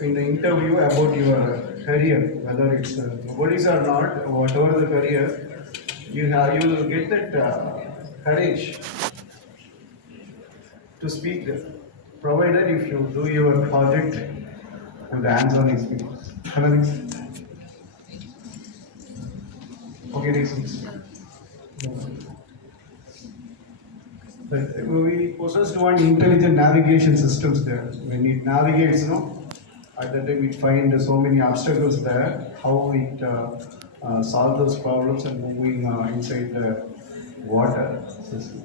in the interview about your career, whether it's robotics or not, whatever the career, you will get that courage to speak there, provided if you do your project with the hands-on experience. Okay, next. But we possessed one intelligent navigation systems there. When it navigates, at that time it finds so many obstacles there. How it solve those problems and moving inside the water system.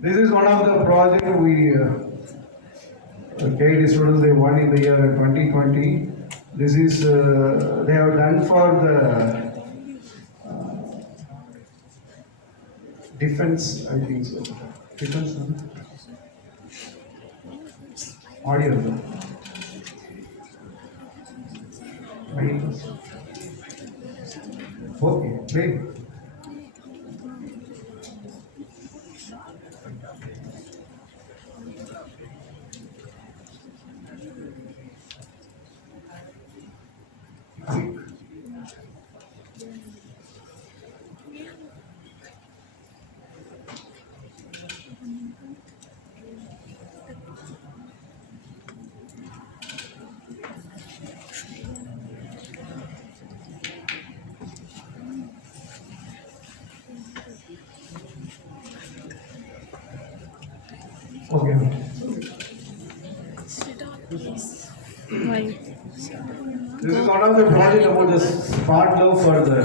This is one of the project we KD students they won in the year 2020. This is they have done for the defense, I think so. Defense, audio. Okay, play. Okay. Why? This is one of the project about the smart glove for the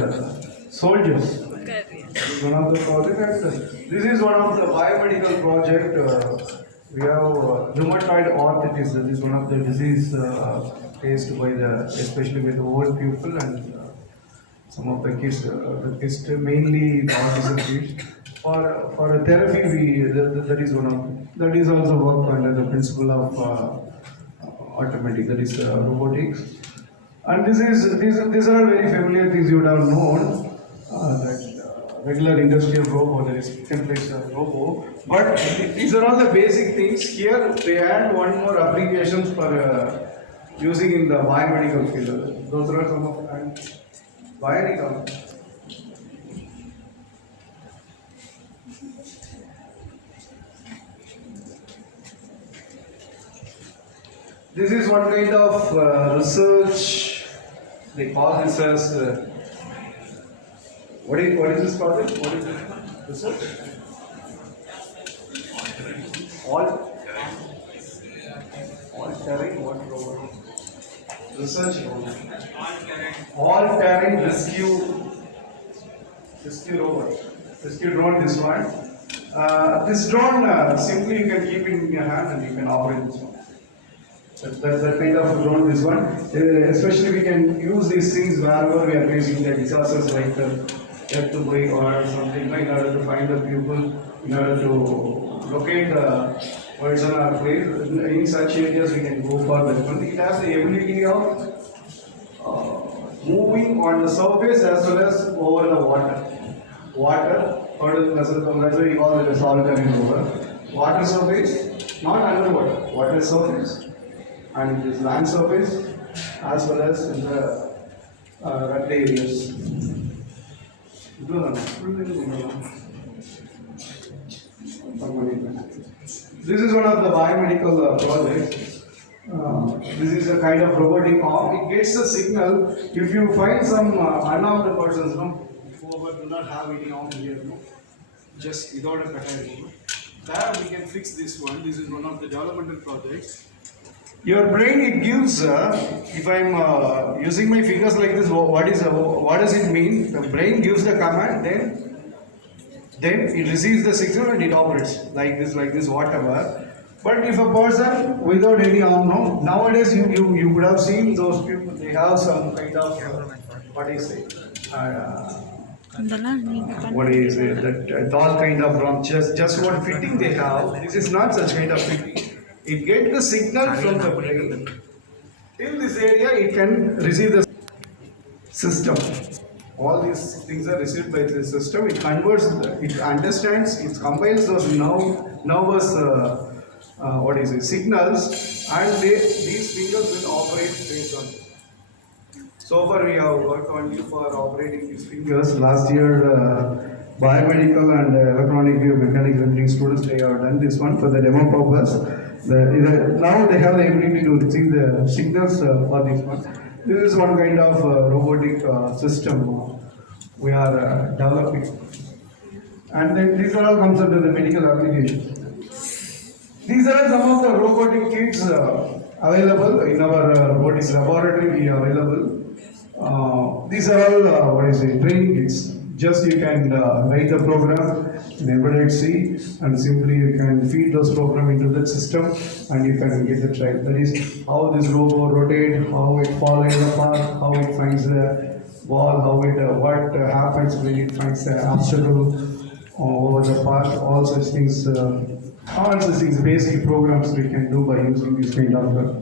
soldiers. This is one of the project, and this is one of the biomedical project. We have rheumatoid arthritis. This is one of the disease faced by especially with the old people and some of the kids. The kids mainly autism kids. For a therapy, that is one of that is also work under the principle of automatic. That is robotics. And these are very familiar things you would have known. That regular industrial robot, that is complex robo. But these are all the basic things. Here they add one more applications for using in the biomedical field. Those are some of biomedical. This is one kind of research. They call this as what is this project? What is it? Research? All terrain what robot? Research all terrain rescue robot. Rescue drone. This one. This drone simply you can keep in your hand and you can operate this one. That's the kind of drone this one. Especially we can use these things wherever we are facing the disasters like earthquake or something in order to find the people, in order to locate the person or place. In such areas we can go for that one. It has the ability of moving on the surface as well as over the water. That's why we call it a solitary rover. Water surface, not underwater. Water surface. And it is land surface as well as in the rugged areas. This is one of the biomedical projects. This is a kind of robotic arm. It gets a signal if you find some unarmed persons, who do not have any arm here, just without a cutter. There we can fix this one. This is one of the developmental projects. Your brain, it gives, if I'm using my fingers like this, what does it mean? The brain gives the command, then it receives the signal and it operates like this, whatever. But if a person without any arm, nowadays you would have seen those people, they have some kind of, what is it? What is it? That doll kind of drum, just what fitting they have. This is not such kind of fitting. It gets the signal from the brain. In this area, it can receive the system. All these things are received by the system. It converts, it understands, it combines those nervous what is it, signals, and these fingers will operate based on it. So far we have worked on you for operating these fingers. Last year, biomedical and electronic mechanical engineering students, they have done this one for the demo purpose. Now they have the ability to receive the signals for this one. This is one kind of robotic system we are developing. And then these are all comes under the medical application. These are some of the robotic kits available in our robotics laboratory. We are available. These are all training kits. Just you can write the program in embedded C, and simply you can feed those program into that system, and you can get the trial. That is how this robot rotate, how it follows the path, how it finds the wall, how it what happens when it finds the obstacle over the path. All such things. All such things, basic programs we can do by using this kind of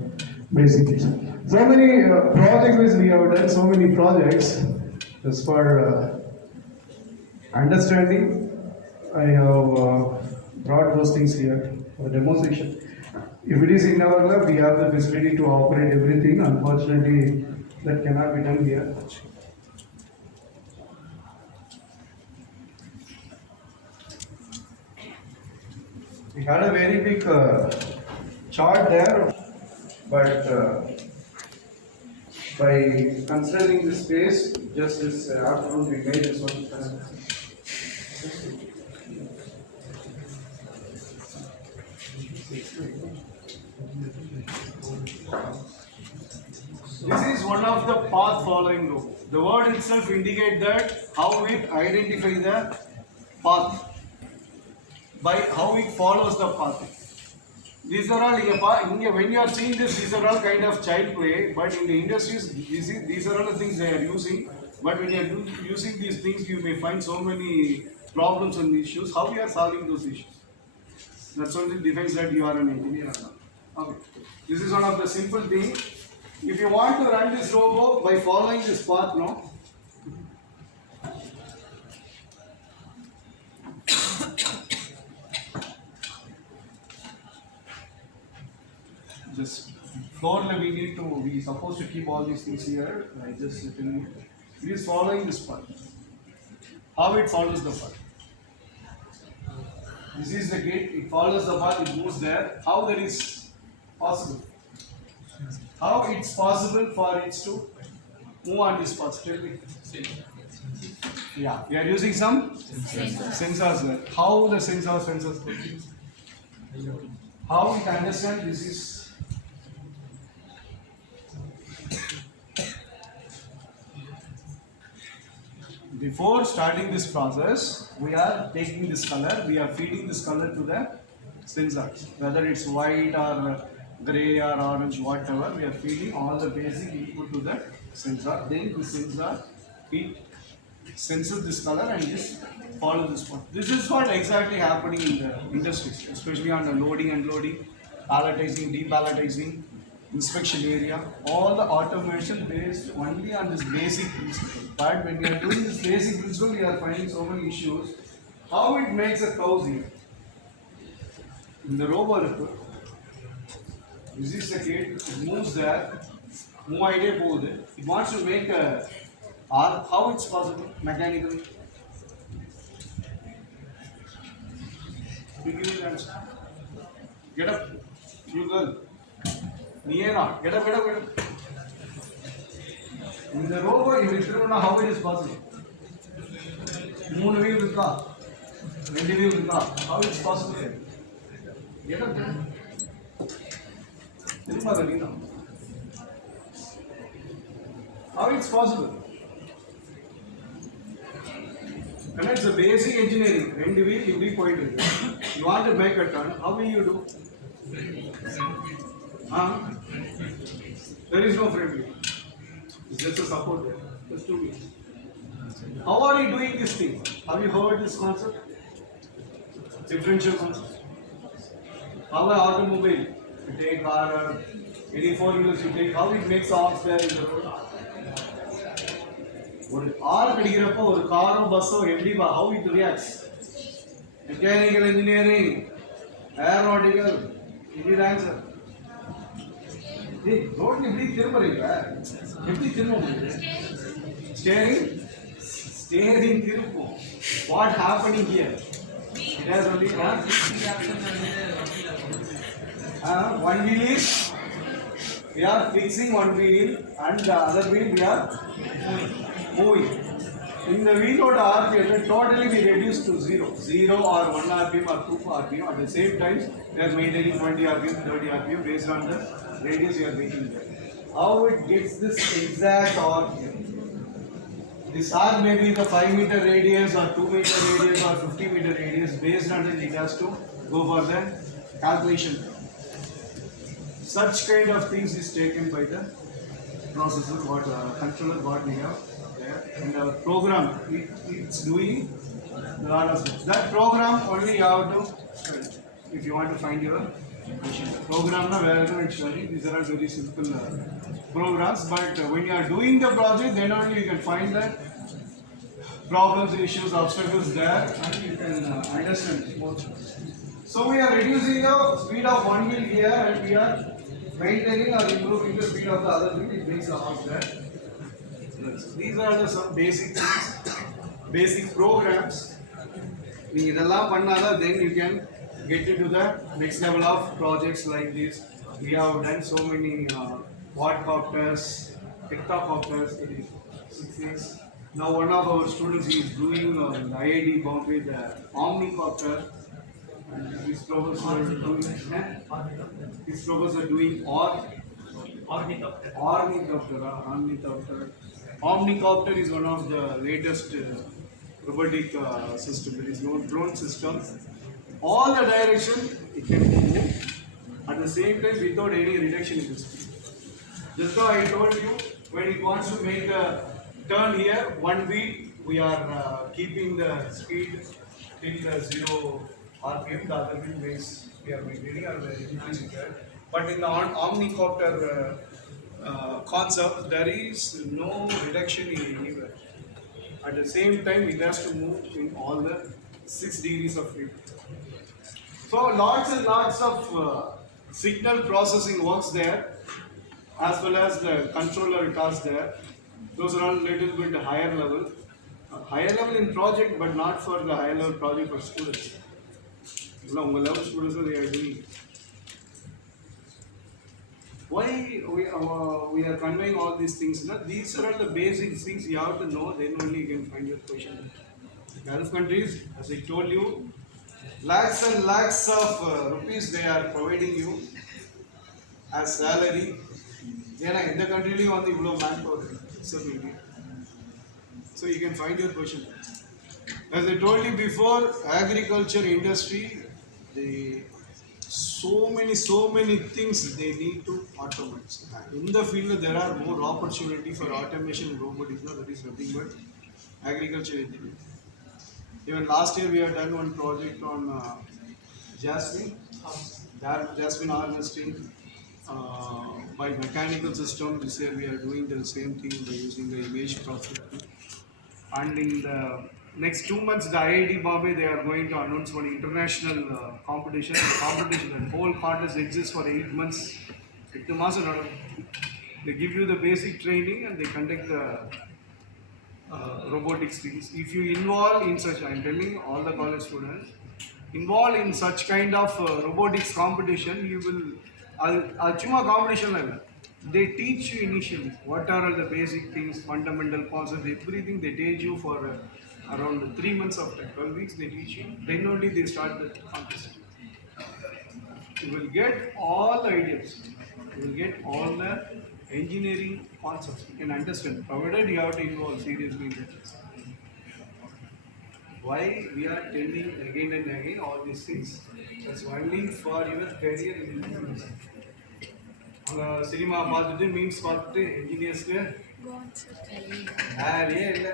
basic kits. So many projects we have done, so many projects. As for understanding, I have brought those things here for demonstration. If it is in our lab, we have the facility to operate everything. Unfortunately, that cannot be done here. We had a very big chart there, but by considering the space, just this afternoon we made this one. This is one of the path following rule. The word itself indicates that how it identifies the path by how it follows the path. These are all when you are seeing this, these are all kind of child play, but in the industries, these are all the things they are using. But when you are using these things, you may find so many problems and issues. How we are solving those issues? That's only defines that you are an engineer or not. Okay. This is one of the simple things. If you want to run this robot by following this path, no? Just floor level we supposed to keep all these things here. I just tell you. It is following this path. How it follows the path. This is the gate, it follows the path, it moves there. How that is possible? How it's possible for it to move on this path? Tell me. Yeah, we are using some sensors there. How the sensors work? How it understand this is. Before starting this process, we are taking this color, we are feeding this color to the sensors. Whether it's white or gray or orange, whatever, we are feeding all the basic input to the sensor. Then the sensor senses this color and just follow this one. This is what exactly happening in the industries, especially on the loading, unloading, palletizing, depalletizing, inspection area, all the automation based only on this basic principle. But when we are doing this basic principle, we are finding so many issues. How it makes a curve here? In the robot, this is the gate, it moves there, move idea move there. It wants to make a arc. How it's possible mechanically? You give me the answer. Get up, you girl. Niera, get up. In the robot, you will know how it is possible. Moon wheel with car, wind wheel with car. How it's possible? Get up, How it's possible? And it's a basic engineering. Wind wheel, you be pointed. You want to make a turn, how will you do? There is no frame wheel. It's just a support there. Just 2 wheels. How are you doing this thing? Have you heard this concept? Differential concept. How an automobile, you take car, any 4 wheels you take, how it makes arcs there in the road? ஒரு R கிடைக்கிறப்போ ஒரு காரோ பஸ்ஸோ எப்படி how it reacts? Mechanical engineering, aeronautical, Give me the answer. Hey, road எப்படி திரும்பறீங்க? எப்படி திரும்ப முடியுது? Steering திருப்போம். What happening here? It has only one wheel is we are fixing one wheel and the other wheel we are moving. In the wheel load RPM totally we reduce to 0 or 1 RPM or 2 RPM. At the same time we are maintaining 20 RPM, 30 RPM based on the radius we are making there. How it gets this exact RPM? This R may be the 5 meter radius or 2 meter radius or 50 meter radius. Based on it, it has to go for the calculation. Such kind of things is taken by the processor, what controller, what we have there, and our program. It's doing a lot of things. That program only you have to, if you want to find your machine. Program na wherever it's running. These are all very simple programs. But when you are doing the project, then only you can find the problems, issues, obstacles there, and you can understand more. So we are reducing the speed of one wheel here, and we are maintaining or improving the speed of the other wheel. It makes a lot there. These are the some basic things, basic programs. Then you can get into the next level of projects like this. We have done so many quadcopters, hectocopters. It is 6 years. Now one of our students is doing the IIT Bombay the omnicopter. And his professor doing ornithopter. Omnicopter is one of the latest robotic system. There is no drone system. All the direction it can move at the same time without any reduction in the speed. Just now I told you when it wants to make a turn here, one wheel we are keeping the speed till 0 RPM. The other wheel means we are maintaining or increasing that. But in the omnicopter concept, there is no reduction in anywhere. At the same time, it has to move in all the 6 degrees of freedom. So lots and lots of signal processing works there, as well as the controller tasks there. Those are all little bit higher level. Higher level in project, but not for the higher level project for students. Level students they are doing. Why we are conveying all these things? These are the basic things you have to know. Then only you can find your question. Gulf countries, as I told you, lakhs and lakhs of rupees they are providing you as salary. Then in the country on the manpower. So you can find your question. As I told you before, agriculture industry, they so many things they need to automate. In the field there are more opportunity for automation and robotics. That is nothing but agriculture engineering. Even last year we have done one project on jasmine harvesting by mechanical system. This year we are doing the same thing by using the image processing. And in the next 2 months, the IIT Bombay they are going to announce one international competition. The competition, the whole contest exists for 8 months. They give you the basic training and they conduct the robotics things. If you involve in such, I am telling all the college students, involved in such kind of robotics competition, you will. Chuma competition level. They teach you initially what are all the basic things, fundamental concepts, everything they teach you for around 3 months of time, 12 weeks they teach you. Then only they start the contest. You will get all the ideas. You will get all the engineering concepts. You can understand, provided you have to involve seriously in that. Why we are telling again and again all these things? That's only for your career in engineering. Cinema பார்த்துட்டு memes பார்த்துட்டு இன்ஜினியர்ஸ்க்கு வேலையே இல்லை.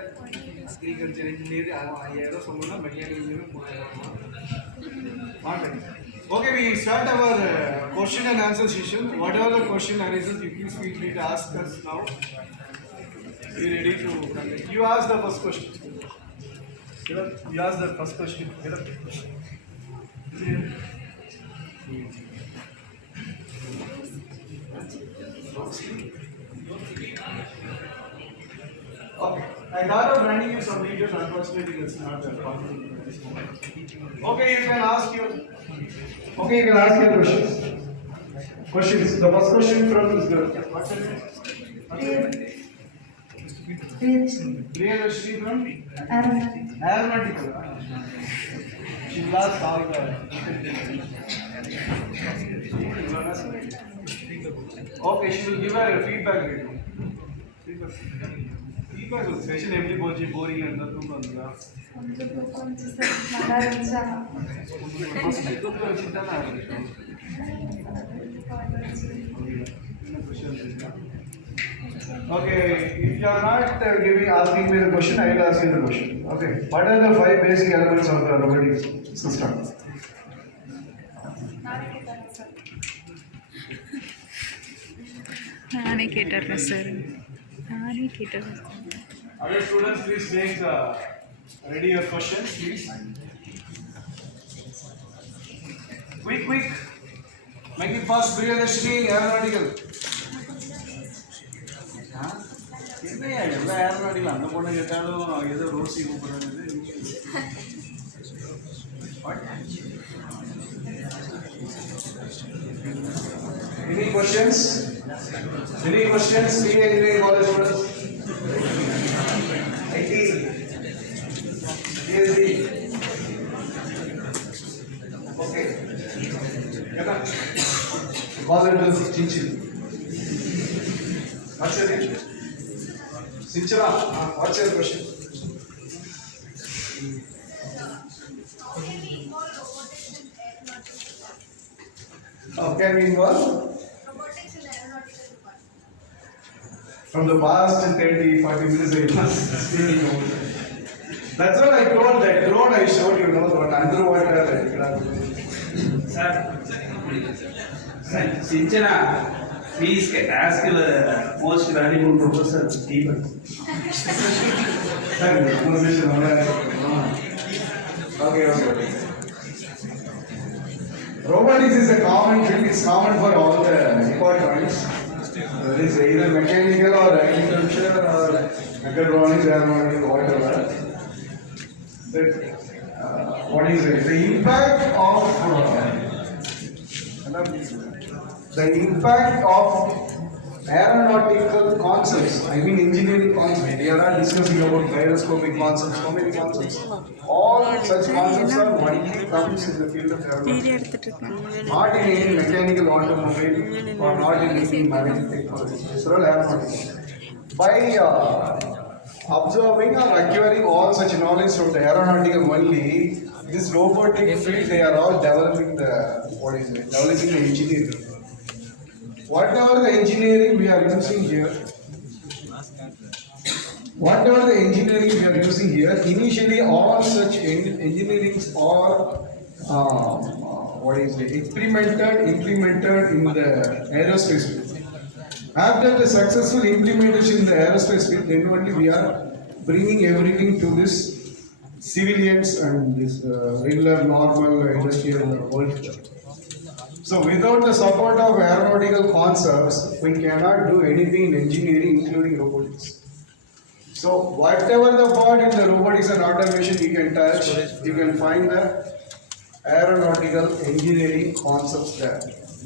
Agriculture engineer 5000 சொன்னா mechanical engineer 3000. Okay, we start our question and answer session. Whatever the question arises, you please feel free to ask us now. We ready to conduct. You ask the first question. You ask the first question. Okay. I thought of running you some videos, unfortunately it's not possible at this moment. Okay, you can ask your questions. Questions. The first question from this girl. What's her name? Priyadashri from Aeronautical. She lost all the. Okay, she will give her a feedback rating. Feedback session every boring and nothing on that. Okay, if you are not asking me the question, I will ask you the question. Okay, what are the 5 basic elements of the robotics system? ನಾನೇ ಕೇಟಾರ sir ನಾನೇ ಕೇಟಾರ Other students, please make ready your questions, please. Quick. Make it fast. Priyadashri, Aeronautical. என்னையா எல்லா aeronautical அந்த பொண்ணு கேட்டாலும் ஏதோ Rousey கூப்பிடுறது. Any questions? CA engineering college students? IT, PhD. Okay. Call it to Chinchil. What's your name? Sinchana, what's your question? How can we involve? Robotics in aeronautical department. From the past 30-40 minutes I was speaking about it. That's what I told that drone I showed you, but underwater. Sir, Sinchana, please ask the most valuable professor, Stephen. Okay. Robotics is a common field. It's common for all the departments. It is either mechanical or agriculture or mechatronics, aeronautics, whatever. What is it? The impact of aeronautical concepts, I mean engineering concepts. We are not discussing about gyroscopic concepts, so many concepts. All such concepts are widely comes in the field of aeronautics. Not in any mechanical automobile or not in any marine technology. It's all aeronautics. By observing or acquiring all such knowledge from the aeronautical only, this robotic field, they are all developing the engineering. Whatever the engineering we are using here, initially all such engineerings are implemented in the aerospace field. After the successful implementation in the aerospace field, then only we are bringing everything to this civilians and this regular normal industrial world. So without the support of aeronautical concepts, we cannot do anything in engineering, including robotics. So whatever the part in the robotics and automation you can touch, you can find the aeronautical engineering concepts there.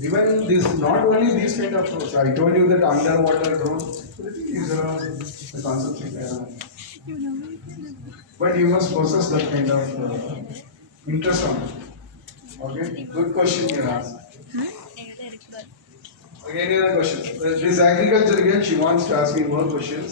Even this, not only these kind of tools. I told you that underwater drone, these are all the concepts in aeronautics. But you must possess that kind of interest on it. Okay, good question you asked. Okay, any other questions? This agriculture again, she wants to ask me more questions.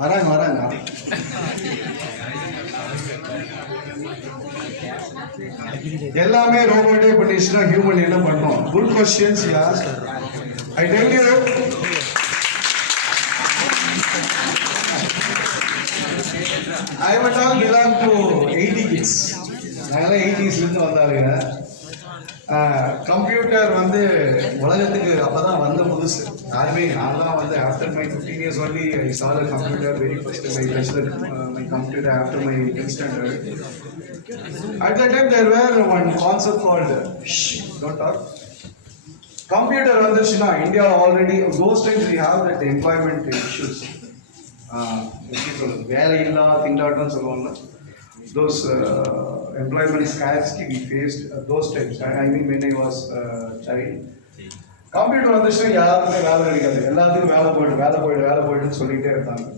வராங்க எல்லாமே ரோபோட்டே பண்ணிச்சுன்னா human என்ன பண்ணோம்? Good questions you ask. I tell you, I would all belong to 80 kids. நாங்களாம் 80s வந்தாருங்க. Computer வந்து உலகத்துக்கு அப்பதான் வந்த புதுசு. யாருமே நான்லாம் வந்து after my 15 years only I saw the computer very first time I touched my computer after my 10th standard. At that time there were one concept called don't talk. Computer வந்துச்சுன்னா India already those times we have that employment issues. வேலை இல்லா திண்டாட்டம் சொல்லுவாங்க. Those employment scarcity we faced those times. I mean when I was child. Computer வந்துச்சுன்னா யாருக்குமே வேலை கிடைக்காது. எல்லாத்துக்கும் வேலை போயிடுன்னு சொல்லிட்டே இருந்தாங்க.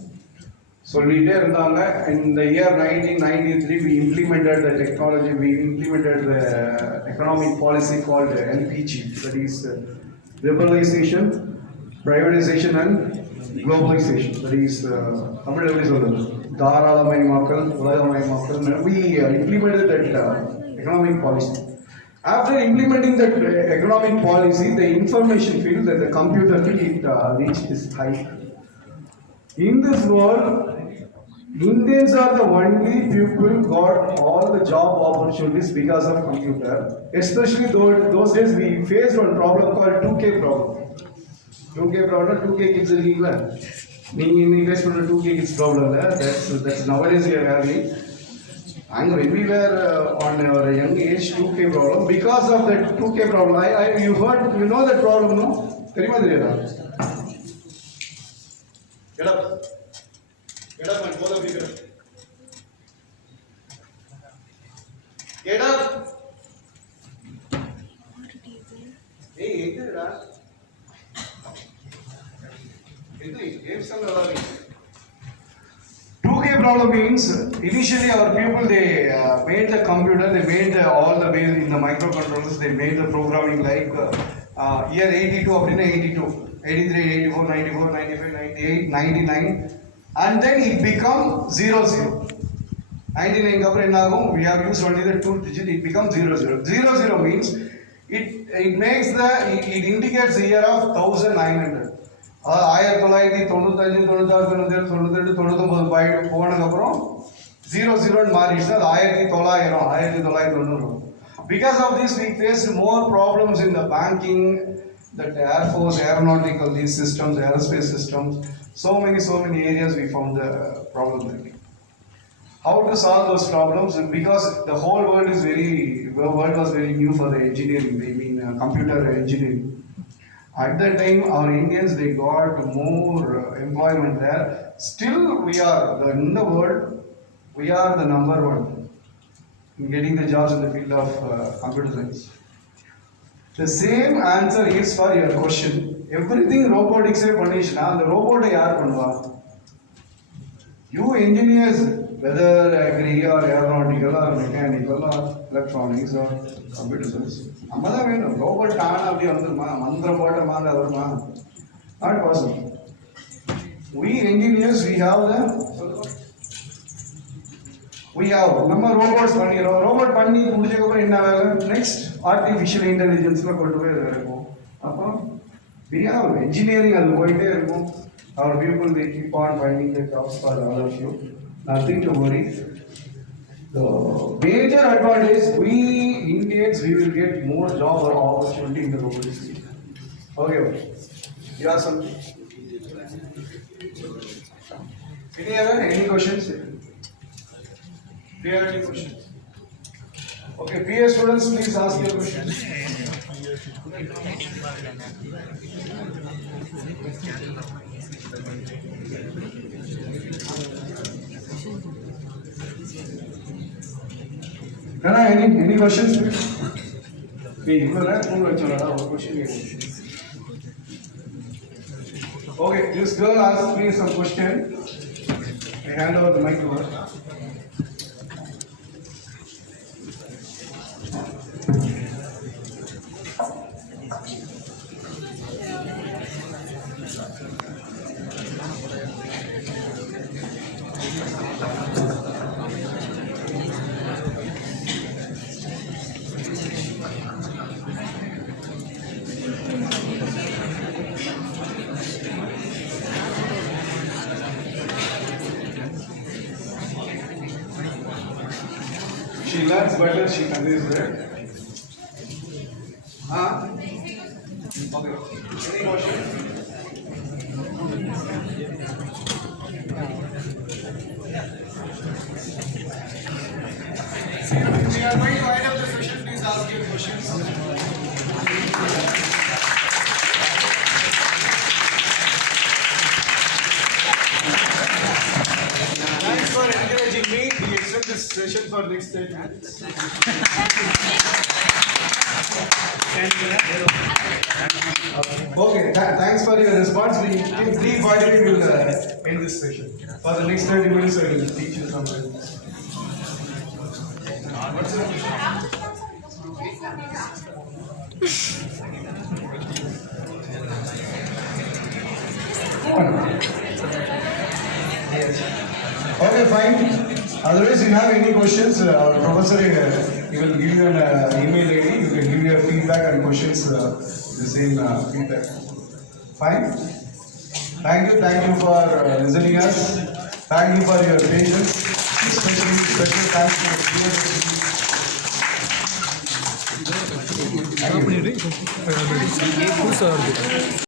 In the year 1993 we implemented the technology, we implemented the economic policy called LPG, that is liberalization, privatization and globalization, that is Tamil எப்படி சொல்றது தாராளமயமாக்கல் உலகமயமாக்கல். We implemented that economic policy. After implementing that economic policy, the information field, that the computer field, it reached this height. In this world, Indians are the only people got all the job opportunities because of computer. Especially those days we faced one problem called 2K problem. 2K kids இருக்கீங்களா? நீங்க face பண்ற 2K kids problem இல்ல. That's nowadays we are having. And when we were on our young age, 2K problem, because of that 2K problem, you know that problem, no? தெரியுமா தெரியாதா? Get up and both of you get up. Get up. Hey, எங்கடா? Games and all. 2K problem means initially our people they made the computer, they made all the way in the microcontrollers, they made the programming like year 82 அப்படினா 82, 83, 84, 94, 95, 98, 99 and then it become 00. 99 க்கு அப்புறம் என்ன ஆகும்? We have used only the 2 digit, it becomes 00. 00 means it makes it indicates the year of 1900. 1995 96 97 98 99 போனதுக்கு அப்புறம் 00 மாறிடுச்சு. அது 1990. Because of this we faced more problems in the banking, that air force, aeronautical, these systems, aerospace systems, so many areas we found the problem. How to solve those problems? Because the whole world was very new for the engineering, I mean computer engineering. At that time, our Indians, they got more employment there. Still, in the world, we are the number one in getting the jobs in the field of computer science. The same answer is for your question. Everything robotics is பண்ணிச்சுனா அந்த ரோபோட்டை யார் பண்ணுவா? You engineers, whether agri or aeronautical or mechanical or electronics or computer science, நம்ம தான் வேணும். Robot ஆனா அப்படியே வந்துருமா? மந்திரம் போட்ட மாதிரி வருமா? Not possible. We engineers, we have நம்ம ரோபோட்ஸ் பண்ணிடுறோம். ரோபோட் பண்ணி முடிச்சதுக்கப்புறம் என்ன வேலை? நெக்ஸ்ட் ஆர்டிஃபிஷியல் இன்டெலிஜென்ஸ்ல கொண்டு போய் இருக்கும். அப்புறம் engineering அது போயிட்டே இருக்கும். Our people, they keep on finding the jobs for all of you. Nothing to worry. The major advantage, we Indians, we will get more job or opportunity in the robotics field. Okay. You have something? Any questions? Do you have any questions? Okay, PA students, please ask your questions. Any questions? Okay, this girl asked me some question. I hand over the mic to her. she learns better, she conveys better. Okay. Any question? We are going to wind up the session. Please ask your questions. Thanks for encouraging me. We extend this session for next 10 minutes. Okay, thanks for your response. We in 3:40 we will end this session. For the next 30 minutes, I will teach you something. What's your question? Yes. Okay, fine. Otherwise, if you have any questions, our professor he will give you an email ID. You can give your feedback and questions the same feedback. Fine. Thank you for listening us. Thank you for your patience. Especially special thanks to the